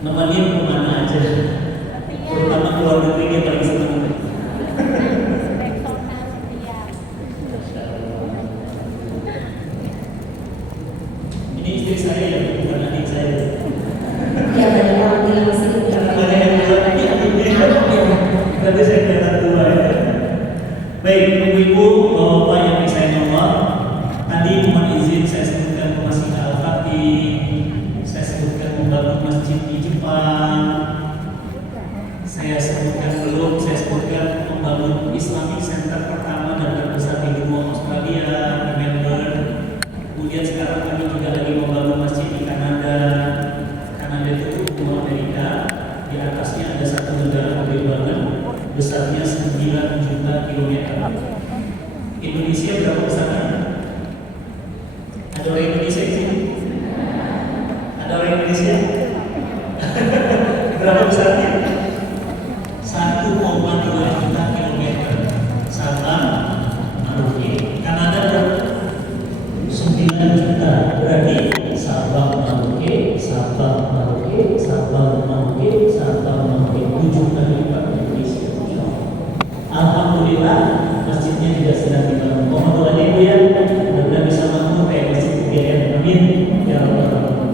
nemenin kemana aja, terutama keluar negeri dia paling senang. Ini istri saya ya, bukan adik saya. Ya, banyak orang bilang di sini Banyak yang bilang ini adiknya. Nanti saya kelihatan tua ya. Baik, ibu-ibu, bapak-bapak yang disayang Allah, tadi mohon izin saya sebutkan ke Masjid Al-Fatih, saya sebutkan membangun masjid di Jepang, saya sebutkan membangun Islamic Center pertama dan terbesar di benua Australia, di Melbourne. Kemudian sekarang kami juga lagi membangun masjid di Kanada. Kanada itu benua Amerika, di atasnya ada satu negara penerbangan besarnya 9 juta kilometer. Indonesia berapa besarnya? Ada orang Indonesia di sini? Ada orang Indonesia? Berapa besarnya? 1,2 juta kilometer. Sabang, Merauke. Kanada berapa? 9 juta. Berarti Sabang, Merauke, Sabang, Merauke, Sabang, Merauke, Sabang, Merauke. 7 kali lipat Indonesia. Alhamdulillah, masjidnya juga sedang dibangun. Mohon doanya ibu ya, mudah-mudahan bisa makmur kayak masjid Budiayan. Amin. Ya Rabbal Alamin.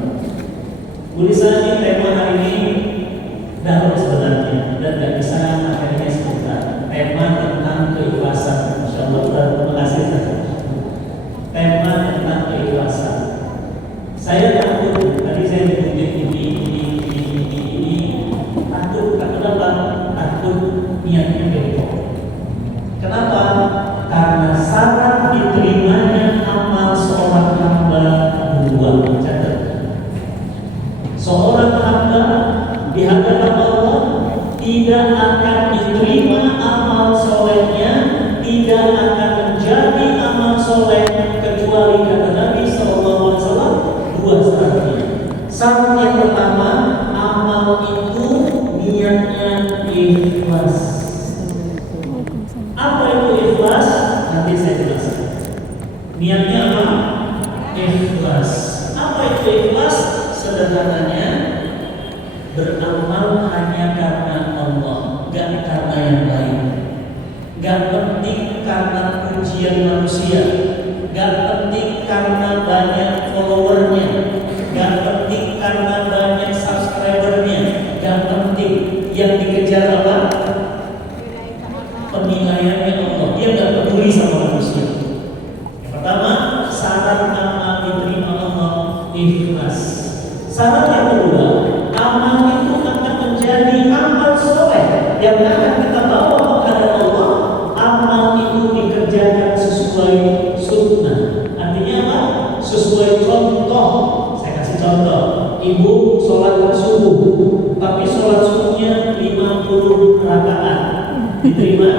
Bu Lisa, ini tema hari ini dalam sebenarnya dan tidak bisa akhirnya sebentar. Tema tentang keikhlasan. Masya Allah, terima kasih. Tema tentang keikhlasan. Saya takut tadi saya menyebut ini takut apa? Takut niatnya beda. Kenapa? Karena syarat diterimanya amal seorang hamba dua. Catat. Seorang hamba di hadapan Allah tidak akan diterima amal solehnya, tidak akan menjadi amal soleh kecuali kata Nabi SAW dua syaratnya. Syarat yang pertama, amal itu niatnya ikhlas. Apa itu ikhlas? Nanti saya jelaskan. Niatnya apa? Ikhlas. Apa itu ikhlas? Sederhananya, beramal hanya karena Allah, gak karena yang lain. Gak penting karena pujian manusia, gak penting karena banyak followernya, gak penting karena banyak subscribernya, gak penting. Yang dikejar apa? Penilaiannya Allah. Dia gak peduli sama manusia. Yang pertama, syarat amal diterima Allah ikhlas. Syarat yang kedua, amal itu akan menjadi amal soleh yang akan kita bawa kepada Allah. Amal itu dikerjakan sesuai sunnah. Artinya apa? Sesuai contoh. Saya kasih contoh. Ibu sholat subuh, tapi sholat subuhnya 50 rakaat. Diterima?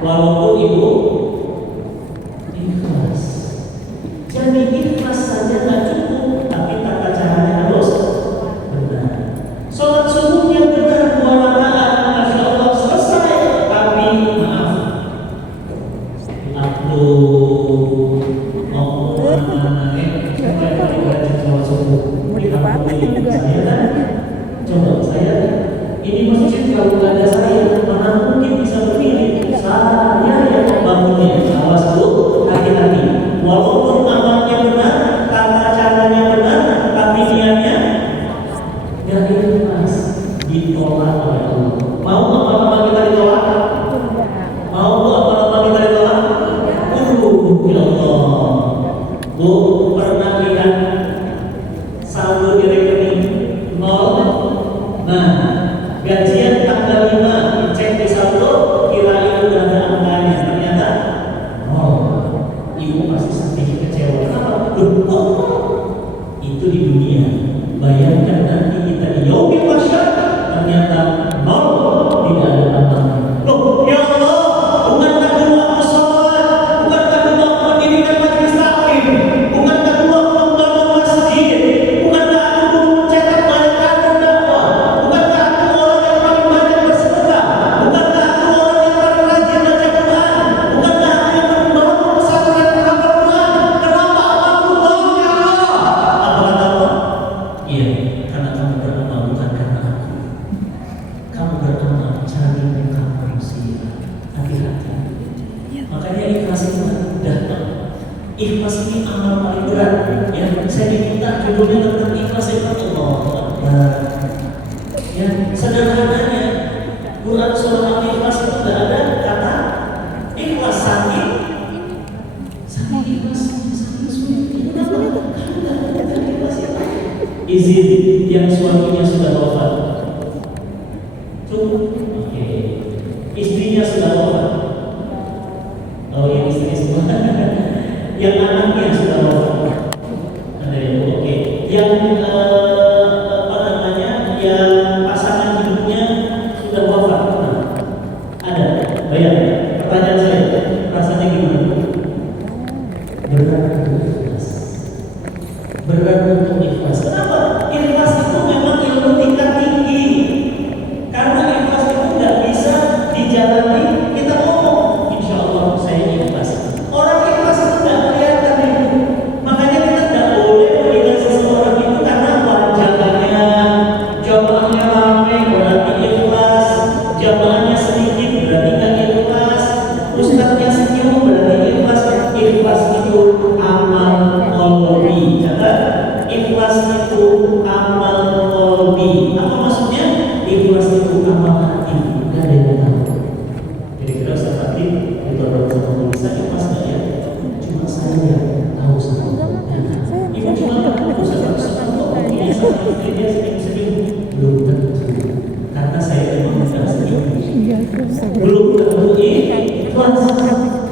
Walaupun ibu ikhlas. Jadi ikhlas saja tidak cukup, tapi tata caranya harus benar. Sholat subuhnya benar 2 rakaat, masya Allah selesai. Tapi maaf, aku mau kemana sholat subuh. Saya kan, coba saya ini masjid kalau nggak ada saya, mana mungkin bisa berdiri? Saya yang membangunnya. Awas dulu, hati-hati. Walaupun amalnya benar, tata caranya benar, tapi niatnya nggak ikhlas, ditolak oleh Allah. Mau apa-apa kita ditolak? Mau apa-apa kita ditolak? Ya Allah. Bu, pernah lihat saldo di rekening 0? Nah, gajian tanggal 5 cek di saldo, kirain udah ada angkanya, ternyata 0. Ibu pasti sedih kecewa. Kenapa? Itu di dunia. Bayangkan nanti kita di yaumil mahsyar, ternyata 0, tidak ada amal. Loh, ya Allah, bukankah dulu aku sholat, bukankah dulu aku mendirikan majelis taklim, bukankah dulu aku membangun masjid, bukankah aku dulu mencetak banyak kader dakwah, bukankah aku orang yang paling banyak bersedekah, bukankah aku orang yang paling rajin baca Quran, bukankah aku yang membangun pesantren penghafal Quran, kenapa amalku nol ya Allah? Apa kata Allah? Iya, karena kamu yang suaminya sudah wafat? Cukup? Oke. Istrinya sudah wafat? Oh yang istri semua. Yang anaknya sudah wafat? Ada yang oke. Yang apa namanya? Yang pasangan hidupnya sudah wafat? Ada? Bayar. Pertanyaan saya, rasanya gimana? Berat untuk ikhlas. Berat untuk ikhlas. Kenapa? Ikhlas itu memang ilmu tingkat tinggi. Karena ikhlas itu tidak bisa dijalani kita ngomong, insya Allah saya ikhlas. Orang ikhlas itu tidak kelihatan itu. Makanya kita tidak boleh menilai seseorang itu karena wajahnya, jamaahnya ramai berarti ikhlas, jamaahnya sedikit berarti nggak ikhlas, ustadznya senyum berarti ikhlas. Ikhlas itu amal qalbi. Catat, ikhlas itu amal qalbi. Apa maksudnya? Ikhlas itu amal hati. Gak ada yang tahu. Jadi kira Ustaz Fatih itu orang sama bisa ikhlas nggak ya? Cuma saya yang tahu sama. Ibu cuma tahu Ustaz Fatih ini sama istri dia senyum-senyum belum tentu. Karena saya memang tidak senyum. Belum tentu ikhlas.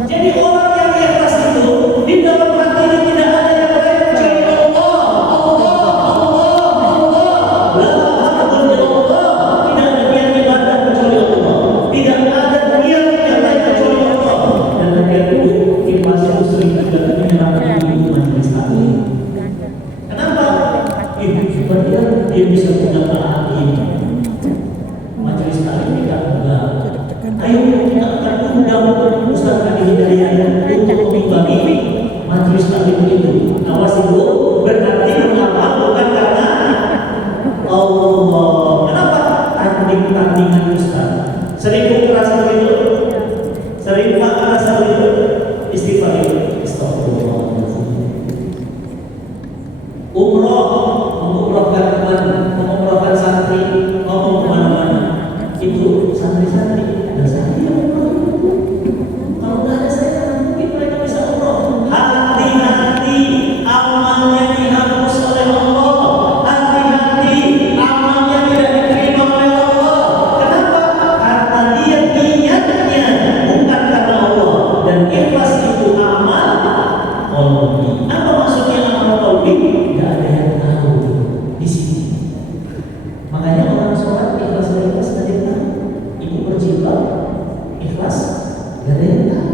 Jadi orang yang ikhlas itu di dalam hatinya tidak ada yang lain kecuali Allah. Tidak ada niat ibadah kecuali Allah. Tidak ada niat yang lain kecuali Allah. Dan dia itu ikhlas itu sering juga menyerahkan ibu majelis taklim. Kenapa? Supaya dia bisa punya taklim. Majelis taklim tidak enggak. Ayo kita akan undang Ustaz Adi Hidayat untuk membagi majelis taklim itu. Awas ibu, berarti mengapa bukan karena Allah. Kenapa? Tanding-tandingan Ustaz. Sering merasa begitu? Sering merasa begitu? Istighfar itu. Astagfirullahaladzim. Umrohkan teman, mengumrohkan santri, ngomong kemana-mana. Itu santri-santri dan saya umroh. Kalau nggak ada saya, mungkin mereka bisa umroh. Hati-hati, amalnya dihapus oleh Allah. Hati-hati, amalnya tidak diterima oleh Allah. Kenapa? Karena dia niatnya bukan karena Allah. Dan ikhlas itu amal qalbi. Apa maksudnya amal qalbi? Tidak ada yang tahu di sini. Makanya orang sholat ikhlas tadi kan, ibu berjilbab ikhlas, gak ada yang tahu.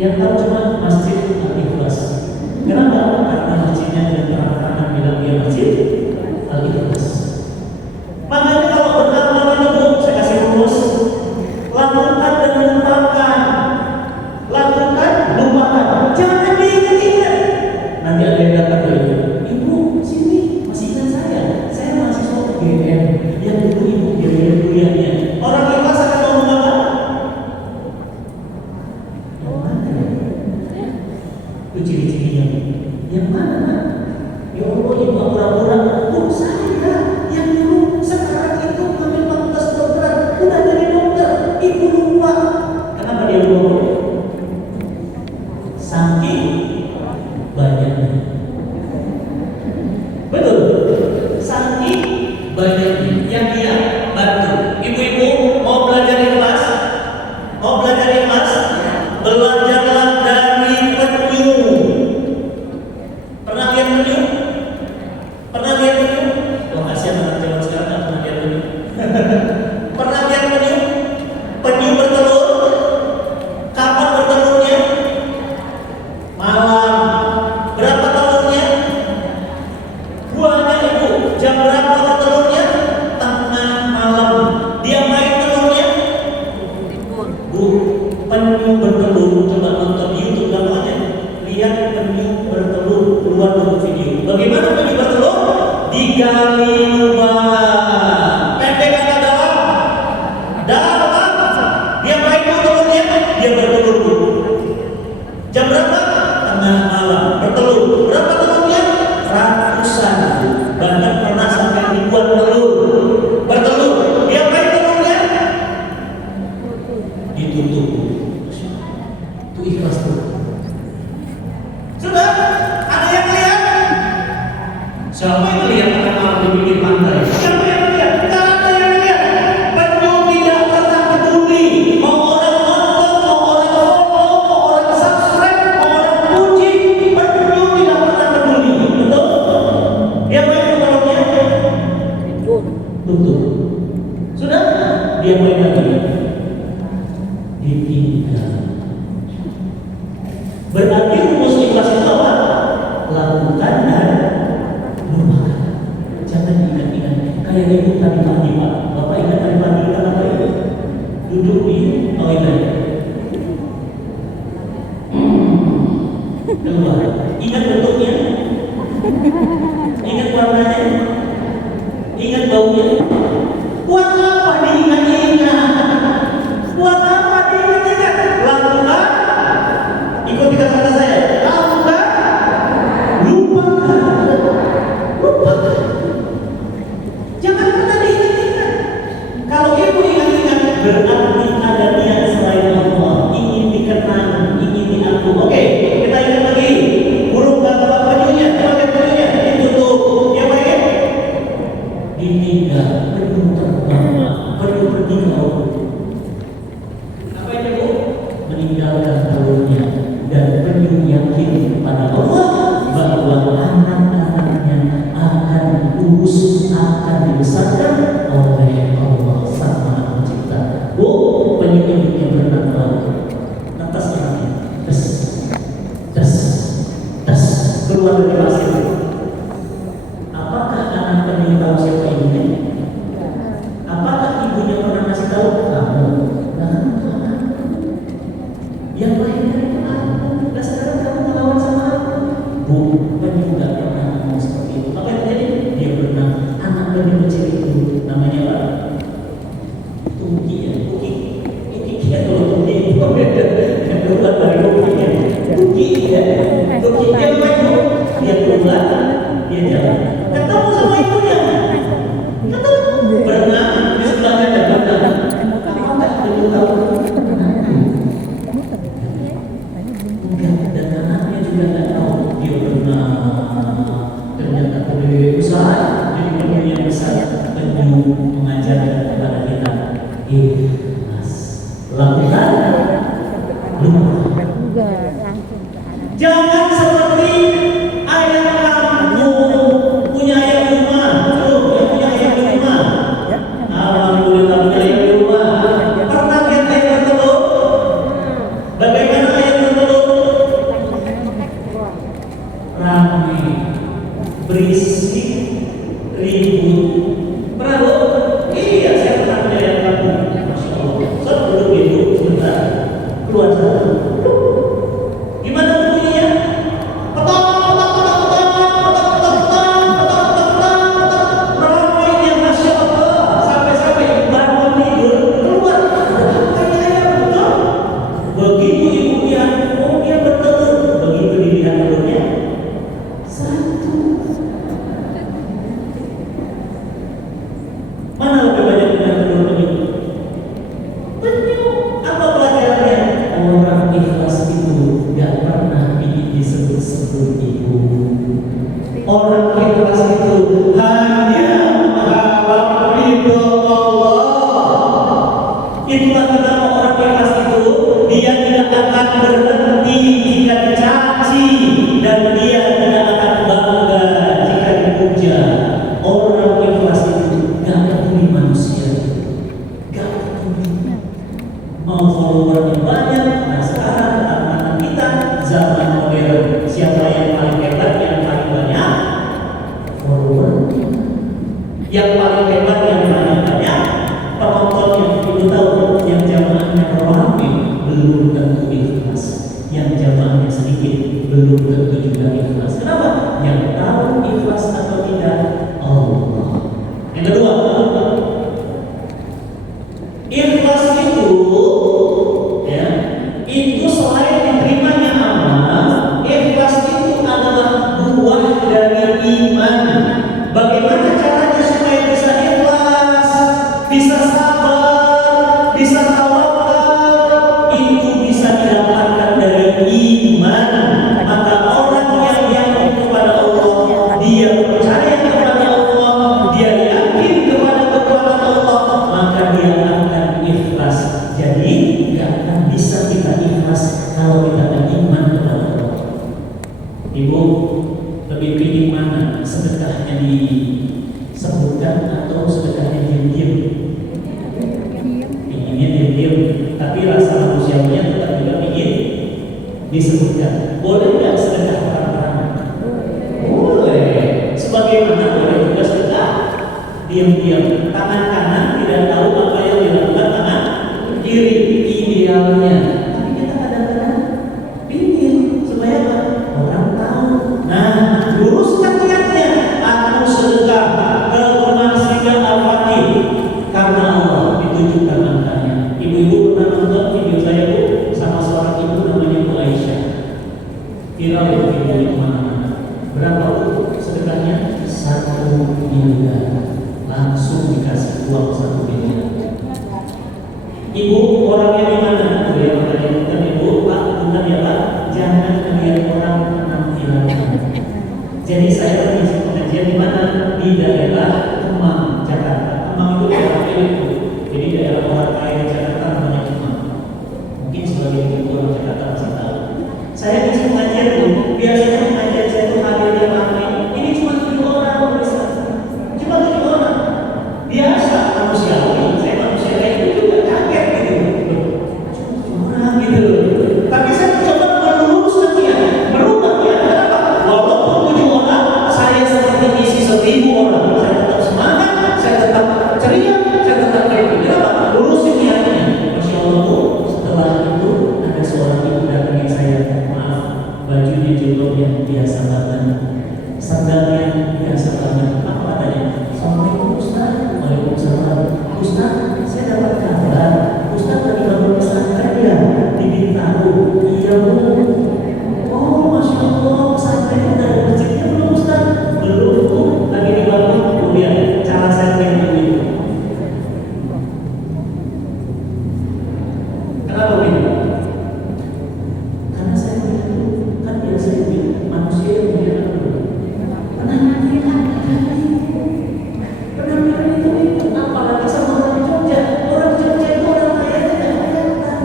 Yang tahu cuma masjid al-ikhlas. Kenapa? Karena masjidnya dengan terang-terangan bilang dia masjid al-ikhlas. Makanya kalau beramal menyebut, saya kasih rumus, lakukan dan lupakan. Lakukan, lupakan. Jangan diingat-ingat. Nanti ada yang datang ke ibu, sini masih ingat saya mahasiswa UGM yang dulu ibu biaya kuliahnya. Orang ikhlas akan ngomong apa? Yang mana? Itu ciri-cirinya. Yang mana? Ya Allah, ibu pura-pura. Saya yang dulu sekarang itu ngambil fakultas kedokteran, udah jadi dokter. Ibu lupa. Kenapa dia lupa? Saking banyaknya. Betul. Saking banyaknya yang dia bantu. tutup. Sudah, dia mulai lagi ditinggal. Berarti rumus ikhlas itu apa? Lakukan dan lupakan. Jangan ingat-ingat. Kayak ibu tadi pagi, Pak. Bapak ingat tadi pagi kita apa itu? Duduk di toilet. Keluar. Ingat bentuknya? Ingat warnanya? Ingat baunya? Buat apa diingat-ingat? Buat apa diingat-ingat? Lakukan. Ikuti kata-kata saya. Lakukan. Lupakan. Lupakan. Jangan pernah diingat-ingat. Kalau ibu ingat-ingat, berarti ada niat selain Allah, ingin dikenang, ingin diaku. Oke, kita ingat lagi. Burung bapak bajunya, pakai bajunya, ditutup. Ya baik. Ditinggal, pergi terbang, pergi laut. Apa itu bu? Meninggalkan kaumnya dan pergi yakin kepada Allah bahwa anak-anaknya akan lulus, akan dibesarkan oleh Allah Sang Maha Pencipta. Bu, penyu hidupnya berenang laut. Lantas orangnya, das, keluar dari pasir. Apakah anak penyu tahu siapa ibunya? Apakah ibunya pernah ngasih tahu kamu? Yang lain dari aku, dan sekarang kamu melawan sama aku. Bu, penyu nggak pernah ngomong seperti itu. Apa yang terjadi? Dia berenang. Anak penyu kecil itu namanya apa? Tuki ya, Tuki kalau Tuki itu beda. Keluar dari Tuki ya, Tuki dia main, dia keluar, dia jalan. Ketemu sama ibunya, ketemu berenang di sebelahnya ada berenang. Apakah ibu tahu? Dan anaknya juga nggak tahu dia berenang. Ternyata penyu besar, jadi penyu yang besar. Penyu mengajarkan kepada kita ikhlas. Lakukan, lupakan. Jangan seperti ayam kampung, punya ayam di rumah. Yang punya ayam di rumah. Alhamdulillah punya ayam di rumah. Pernah lihat ayam bertelur? Bagaimana ayam bertelur? Ramai, berisik, ribut. Pernah bu? Iya, saya pernah punya ayam kampung. Masya Allah. Saya duduk hidup sebentar, keluar sana. Gimana bunyinya? Petok, petok, petok, petok, petok, petok, petok, petok, petok. Ramainya Masya Allah. Sampai-sampai bangun tidur, keluar. Kayak ayam betul. Begitu ibu lihat, oh dia bertelur. Begitu dilihat telurnya, satu. Mana lebih banyak dengan telur penyu? Penyu. Apa pelajarannya? Orang ikhlas itu gak pernah ingin disebut-sebut ibu. Orang ikhlas itu hanya mengharap ridho Allah. Itulah kenapa orang ikhlas itu dia tidak akan berhenti jika dicaci dan dia tidak akan bangga jika dipuja. Orang ikhlas itu gak peduli manusia, gak peduli mau followernya banyak. Nah sekarang anak-anak kita zaman modern, siapa yang paling hebat, yang paling banyak followernya, yang paling hebat, yang paling banyak penontonnya. Ibu tahu yang jamaahnya ramai belum tentu ikhlas, yang jamaahnya sedikit belum tentu juga ikhlas. Kenapa? Yang tahu ikhlas atau tidak Allah. Yang kedua, ikhlas itu ya, itu selain diterimanya amal, ikhlas itu adalah buah dari iman. Bagaimana caranya supaya bisa ikhlas, bisa sabar, bisa tawakal? Itu bisa didapatkan dari iman. Maka orang yang yakin kepada Allah, dia percaya kepada Allah, dia yakin kepada diam-diam. Tangan kanan tidak tahu apa yang dilakukan tangan kiri idealnya. Tapi kita kadang-kadang pingin supaya apa? Orang tahu. Nah, luruskan niatnya. Aku sedekah ke rumah Sida Al-Fatih karena Allah, ditunjukkan angkanya. Ibu-ibu pernah nonton video saya Bu sama seorang ibu namanya Bu Aisyah. Viral ya video di mana-mana. Berapa Bu sedekahnya? 1 miliar. Langsung dikasih uang 1 miliar. Ibu orangnya di mana? Tuh ya makanya bukan ibu, Pak, bukan ya Pak. Jangan melihat orang penampilannya. Jadi saya mengisi pengajian di mana? Di daerah Kemang, Jakarta. Kemang itu daerah elit. Jadi daerah orang kaya di Jakarta namanya Kemang. Mungkin sebagian ibu orang Jakarta masih tahu. Saya ngisi pengajian Bu. Biasanya pengajian saya itu hadirnya ramai. Ini cuma 7 orang pemirsa. Cuma 7 orang. Biasa manusiawi. Saya manusia kayak itu juga kaget gitu. Cuma gitu. Tapi saya coba meluruskan dia, merubah dia. Kenapa? Walaupun 7 orang, saya seperti isi 1000 orang. Saya tetap semangat, saya tetap ceria, saya tetap happy. Kenapa? Lurusin niatnya. Masya Allah Bu. Setelah itu ada seorang ibu datangin saya. Maaf, bajunya jilbabnya biasa banget, sandalnya biasa banget. Apa katanya? Assalamualaikum Ustaz. Waalaikumsalam. Ustaz, saya dapat kabar. Ustaz lagi bangun pesantren ya di Bintaro. Iya Bu. Oh Masya Allah, pesantren dari masjidnya belum Ustaz? Belum Bu, lagi dibangun. Oh ya, cara saya kayak gitu. Kenapa begitu? Karena saya begitu, kan biasa itu manusia yang punya penampilan itu apalagi sama orang Jogja. Orang Jogja itu orang kaya tidak kelihatan.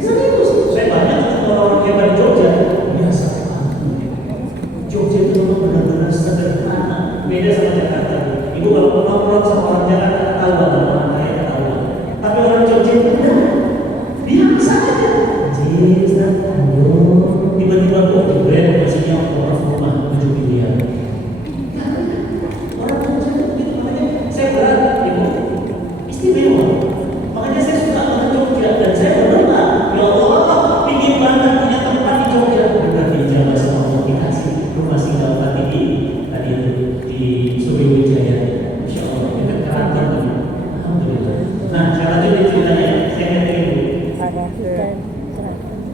Serius, saya banyak ketemu orang hebat di Jogja. Biasa Jogja itu benar-benar sederhana, beda sama Jakarta. Ibu kalau nongkrong sama orang Jakarta tahu banget orang kaya tahu. Tapi orang Jogja itu biasa aja. Tiba-tiba kok jebret mesinnya orang rumah 7 miliar. Orang Jogja itu begitu, makanya saya berat ibu istimewa. Makanya saya suka orang Jogja dan saya berdoa, ya Allah, pingin banget punya tempat di Jogja. Bukan di Jawa sama Allah dikasih rumah Sida Al-Fatih tadi di Surabaya. Insya Allah kita kerantan. Alhamdulillah. Nah, saya lanjut ceritanya. Saya ngerti ibu.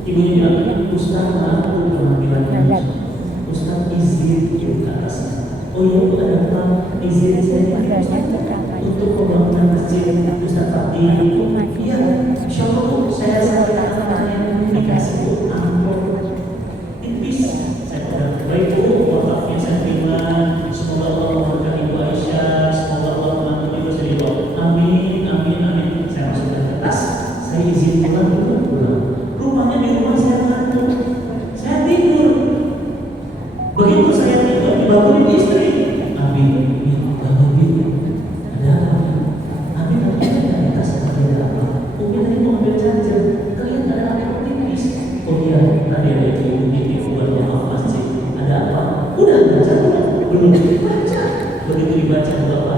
Ibunya bilang, Ustaz aku penampilannya. Ustaz izin ke atas. Oh iya Bu, ada apa? Izin saya untuk pembangunan masjid Ustaz Fakih. Iya, insya Allah Bu, saya anak-anaknya dikasih Bu amplop tipis. Saya bilang, baik Bu, wakafnya saya terima. Semoga Allah memberkati Ibu Aisyah. Semoga Allah membantu Ibu Sri. Amin, amin, amin. Saya masukkan ke tas. Saya izin pulang dulu pulang. Rumahnya di rumah saya ngantuk. Saya tidur. Begitu saya tidur dibangunin istri. Amin, bangun ada apa? Amin ada tas ada apa? Mungkin tadi mau ambil charger. Kalian ada apa tipis? Oh iya, tadi ada ibu buat wakaf masjid. Ada apa? Udah baca belum dibaca. Begitu dibaca berapa?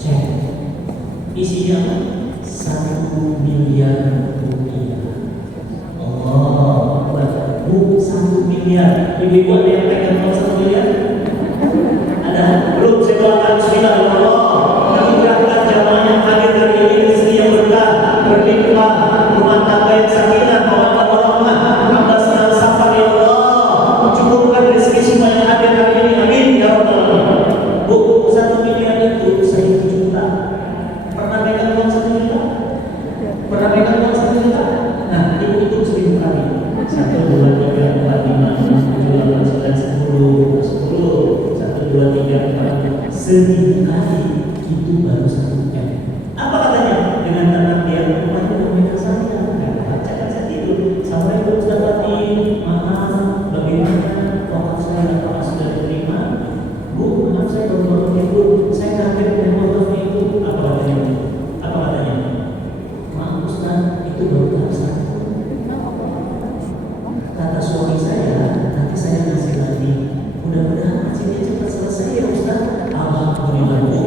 Cek. Isinya apa? 1 miliar rupiah. Oh, Bu, 1 miliar. Ibu-ibu ada yang pengen mau 1 miliar? Ada? Belum, saya doakan bismillah ya Allah. Kami berangkat jamaah yang hadir hari ini rezeki yang berkah, berlimpah, rumah tangga yang sakinah, mawaddah warahmah, hamba senang sabar ya Allah. Cukupkan rezeki semua yang hadir hari ini. Amin ya rabbal alamin. Bu, 1 miliar itu 1 juta. Pernah pegang uang 1 juta? Pernah pegang uang 1 juta? Nah, ibu itu 1000 kali. 1, 2, 3, 4, 5, 6, 7, 8, 9, 10, 10, 1, 2, 3, 4, 1000 kali itu baru 1 M. Apa katanya? Dengan tenang dia rumahnya meminta saya. Baca kan saya tidur. Assalamualaikum Ustaz Fatih. Maaf, bagaimana wakaf saya apakah sudah diterima? Bu, maaf saya baru bangun tidur. Saya kaget dengan wakafnya itu. Apa katanya? Apa katanya? Maaf Ustaz, itu baru tahap 1. Kata suami saya, nanti saya ngasih lagi. Mudah-mudahan masjidnya cepat selesai ya Ustaz. Alhamdulillah Bu,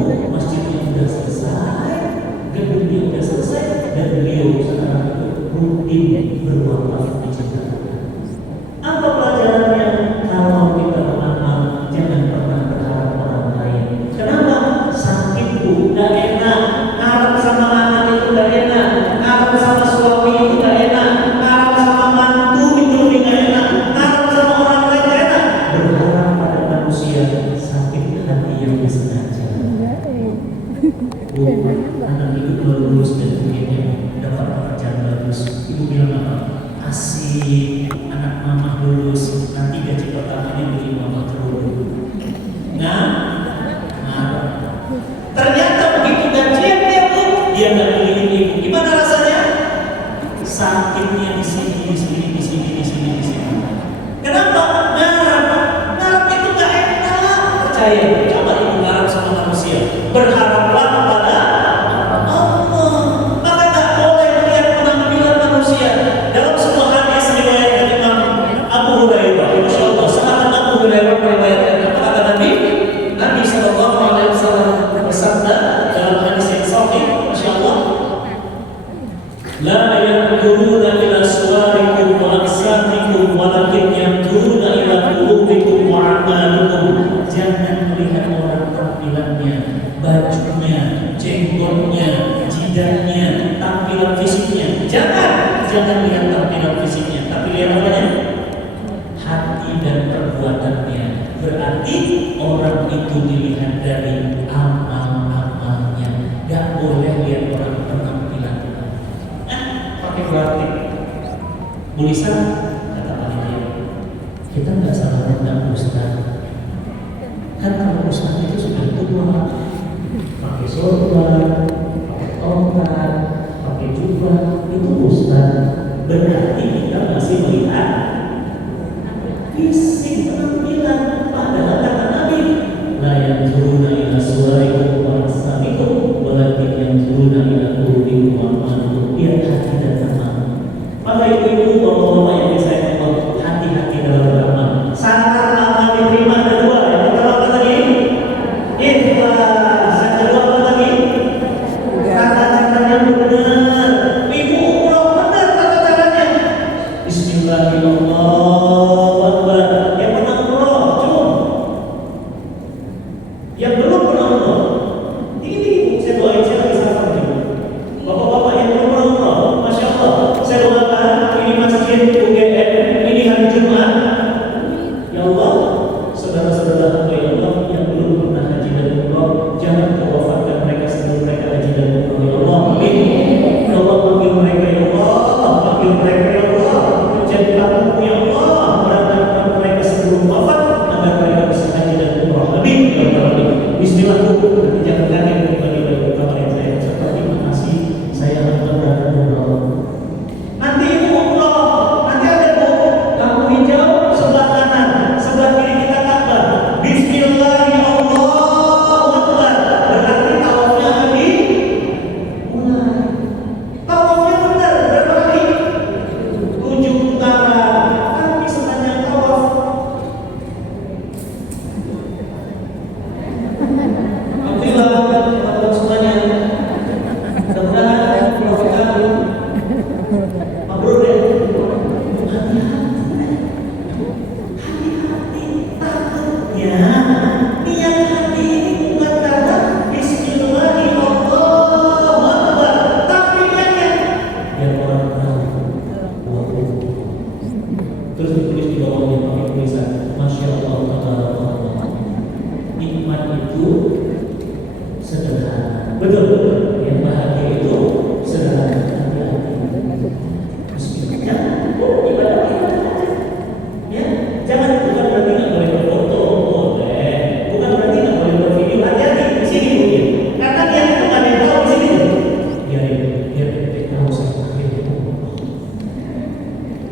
Bu, anak ibu baru lulus dan pengennya dapat pekerjaan bagus. Ibu bilang apa? Asik, anak mama lulus, nanti gaji pertamanya beli mama kerudung. Nah, ternyata begitu gajian dia Bu, dia nggak beliin ibu. Gimana rasanya? Sakitnya di sini, di sini, di sini, di sini, di sini. Kenapa? Ngarap itu nggak enak. Percaya, coba ibu ngarap sama manusia. Berharaplah kepada Allah. Maka nggak boleh melihat penampilan manusia. Dalam sebuah hadis riwayat dari Imam Abu Hurairah, Masya Allah, sahabat Abu Hurairah meriwayatkan apa kata Nabi? Nabi Sallallahu Alaihi Wasallam bersabda dalam hadis yang sahih, Masya Allah, La yanzuruna ila suwarikum wa ajsamikum walakin yanzuruna ila qulubikum wa a'malikum. Jangan melihat orang tampilannya, bajunya, jenggotnya, jidatnya, tampilan fisiknya. Jangan lihat tampilan fisiknya, tapi lihat apanya? Hati dan perbuatannya. Berarti orang itu dilihat dari amal-amalnya. Gak boleh lihat orang penampilan. Pakai batik, tulisan kata panitia, kita nggak salah tentang ustaz. Kan kalau ustaz itu sudah tua, pakai sorban, pakai tongkat, pakai jubah, itu ustaz. Berarti kita masih melihat fisik penampilan. Padahal kata Nabi, la yanzuruna ila suwarikum wa ajsamikum walakin yanzuruna ila qulubikum wa a'malikum. Lihat hati dan amal. Maka ibu-ibu, bapak-bapak yang disayang Allah, hati-hati dalam beramal. Syarat amal diterima ada dua. Yang pertama apa tadi? Ikhlas. Yang kedua apa tadi? Kata-katanya benar. Ibu umroh benar kata-katanya. Bismillahirrahmanirrahim. Yang pernah umroh, cuma. Yang belum pernah umroh, ini saya doain, saya lagi safar juga. Bapak-bapak yang belum pernah umroh, Masya Allah, saya doakan ini masjid UGM, ini hari Jumat. Ya Allah, saudara-saudara hamba ya Allah yang belum pernah haji dan umroh, jangan kau wafatkan mereka sebelum mereka haji dan umroh. Ya Allah, amin. Ya Allah, panggil mereka ya Allah, panggil mereka ya Allah, jadi pelaku ya Allah, meratakan mereka sebelum wafat agar mereka bisa haji dan umroh. Amin. Ya Allah. Bismillah Bu, jangan kaget bagi kamar yang saya ucapkan terima kasih. Saya akan berdoa. Nanti ibu umroh, nanti ada Bu, lampu hijau sebelah kanan, sebelah kiri kita kabar. Bismillahirrahmanirrahim. Berarti tawafnya tadi mulai. Tawafnya benar, berapa kali? 7 putaran. Tapi sepanjang tawaf alhamdulillah, teman-teman semuanya, mudah-mudahan Prof. mabrur ya. Hati-hati, takutnya niat hati ini bukan karena Bismillahirrahmanirrahim, tapi niatnya biar orang tahu bahwa terus ditulis di bawahnya pakai tulisan Masya Allah, nikmat itu sederhana. Betul, yang bahagia itu sederhana. Bismillah. Ibadah kita aja. Ya, jangan, bukan berarti nggak boleh berfoto, boleh. Bukan berarti nggak boleh bervideo. Hati-hati di sini mungkin. Karena dia itu nggak ada yang tahu di sini. Biar tahu saya pakai itu.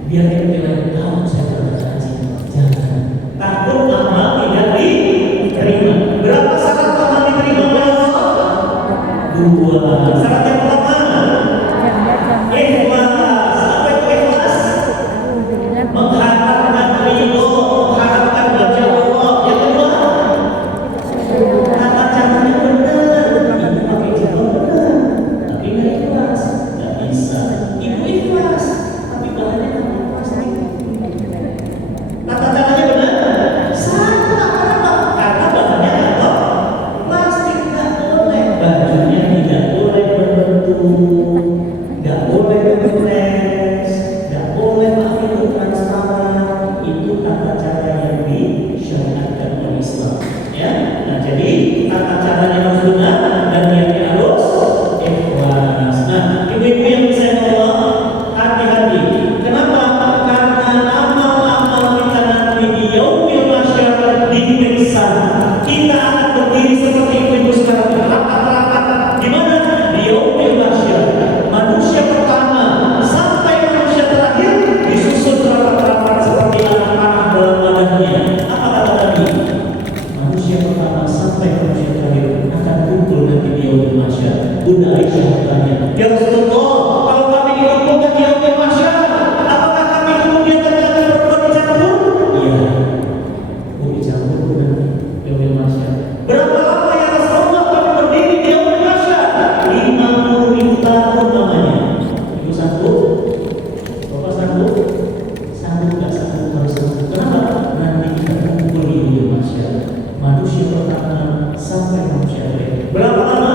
Biar yang tahu saya pernah haji. Jangan. Takut amal tidak diterima. Berapa syarat amal diterima oleh Allah? 2. Syarat yang pertama, ikhlas. Apa itu ikhlas? Mengharapkan ridho, mengharapkan wajah Allah. Yang kedua, tata caranya benar. Ibu pakai jilbab benar, tapi nggak ikhlas, nggak bisa. Ibu ikhlas, tapi bahannya nggak plastik. Tata caranya benar, salah. Kenapa? Karena bahannya nggak plastik, nggak boleh. Bajunya tidak boleh Bunda Aisyah bertanya, ya Rasulullah, kalau kami dikumpulkan di yaumil mahsyar, apakah kami kemudian terjadi perempuan dicampur? Iya, dicampur nanti yaumil mahsyar. Berapa lama ya Rasulullah kami berdiri di yaumil mahsyar? 50.000 tahun namanya. Itu sanggup? Bapak sanggup? Sanggup nggak sanggup harus sanggup. Kenapa? Nanti kita kumpul di yaumil mahsyar. Manusia pertama sampai manusia terakhir. Berapa lama?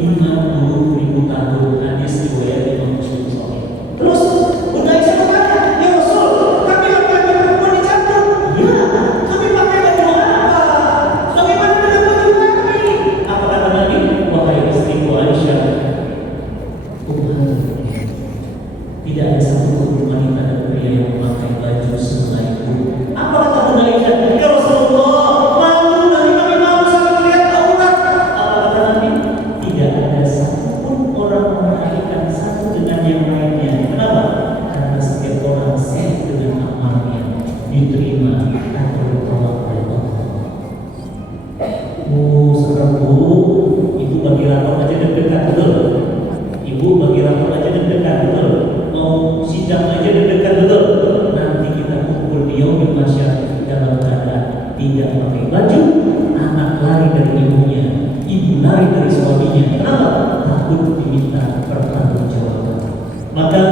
50.000 tahun. Hadis riwayat Imam Muslim Sahih. Terus Bunda Aisyah bertanya, ya Rasul, kami laki-laki perempuan dicampur? Ya, kami pakai baju apa? Bagaimana dengan baju kami? Apa kata Nabi? Wahai istriku Aisyah, Tuhan, tidak ada satupun wanita dan pria yang memakai baju selainku. Apa kata Bunda Aisyah? Ya Rasulullah, malu dari kami malu sampai melihat aurat. Apa kata Nabi? Tidak ada satupun orang memperhatikan satu dengan yang lainnya. Kenapa? Karena setiap orang sah dengan amalnya, diterima atau ditolak oleh Allah. Sekarang ibu bagi rapor aja deg-degan, betul? Ibu bagi rapor aja deg-degan, betul? Mau sidang aja deg-degan, betul? Nanti kita kumpul di yaumil mahsyar dalam keadaan tidak pakai baju, anak lari dari ibunya, ibu lari dari suaminya. Kenapa? Takut diminta pertanggungjawaban. Maka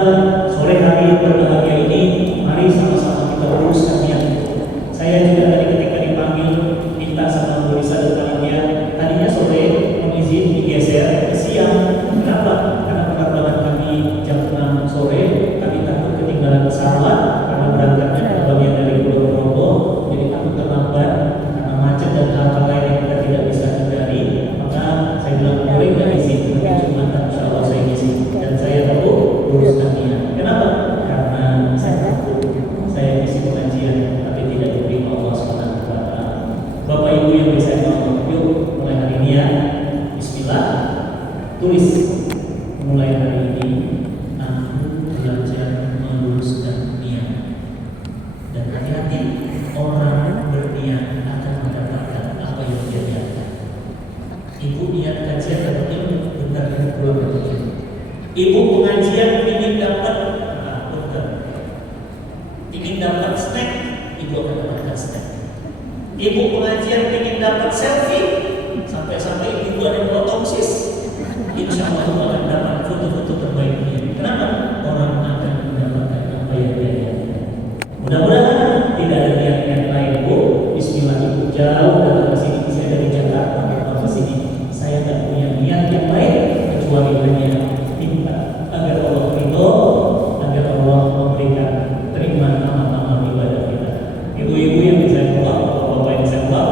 sore hari yang berbahagia ini, mari sama-sama kita uruskan niat. Saya juga tadi ketika dipanggil minta sama Bu Risa dan panitia, tadinya sore izin digeser ke siang. Kenapa? Karena penerbangan kami jam 6 sore, kami takut ketinggalan pesawat karena berangkatnya bagian dari Pulau Robo, jadi takut terlambat karena macet dan hal-hal lain yang kita tidak bisa hindari. Maka saya bilang boleh nggak izin, tapi cuma insya Allah saya izin dan saya tahu uruskan niat. Kenapa? Karena saya takut saya isi pengajian tapi tidak diterima Allah Subhanahu wa Ta'ala. Bapak Ibu yang bisa nonton, yuk mulai hari ini ya. Bismillah, tulis mulai hari ini aku belajar meluruskan niat. Dan hati-hati, orang berniat akan mendapatkan apa yang dia niatkan. Ibu niat kajian dapat ilmu, bentar ini pulang lagi. Ibu pengajian ingin dapat ingin dapat snack, ibu akan dapatkan snack. Ibu pengajian ingin dapat selfie, sampai-sampai ibu ada yang potong sis, insya Allah ibu akan dapat foto-foto terbaiknya. Kenapa? Orang akan mendapatkan apa yang dia inginkan. Mudah-mudahan tidak ada niat-niat lain, Bu. Bismillah, ibu jauh datang ke sini, saya dari Jakarta datang ke sini. Saya tidak punya niat yang lain kecuali hanya minta agar Allah ridho, agar Allah memberikan terima amal-amal ibadah kita. Ibu-ibu yang bisa Allah, bapak yang bisa Allah,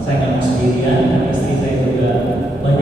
saya nggak mau sendirian, istri saya juga banyak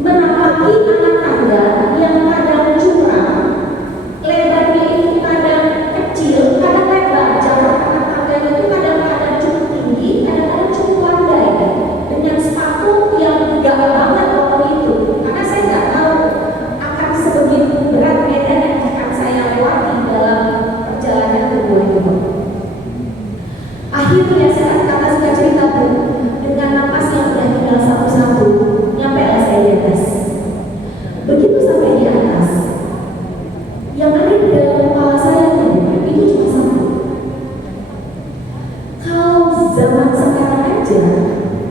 menapaki anak tangga yang kadang curang, lebarnya itu kadang kecil, kadang lebar, jarak anak tangga itu kadang-kadang cukup tinggi, kadang-kadang cukup landai, dengan sepatu yang gak banget waktu itu, karena saya nggak tahu akan sebegitu berat medan yang akan saya lewati dalam perjalanan ke Gua itu. Akhirnya saya kata suka cerita Bu, dengan napas yang udah tinggal satu-satu, nyampe lah saya di atas. Begitu sampai di atas, yang ada di dalam kepala saya itu cuma satu. Kalau zaman sekarang aja,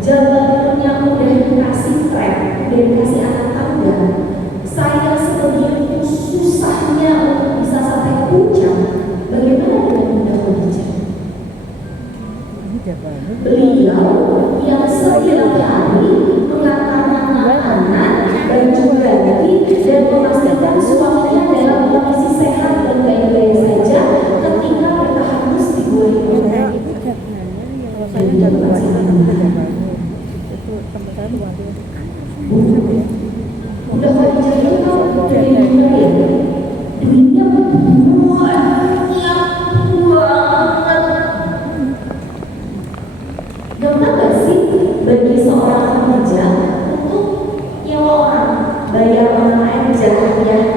jalan yang udah dikasih rem, udah dikasih anak tangga, saya sebegitu susahnya untuk bisa sampai ke puncak, bagaimana dengan Bunda Khadijah? Beliau yang setiap hari mengantarkan makanan, baju ganti, dan memastikan suaminya dalam kondisi sehat dan baik-baik saja ketika bertahan di Gua itu. Udah Khadijah itu kan dari dunia ya, dunia banget. Gampang gak sih bagi seorang remaja untuk nyewa orang, bayar orang lain jahitnya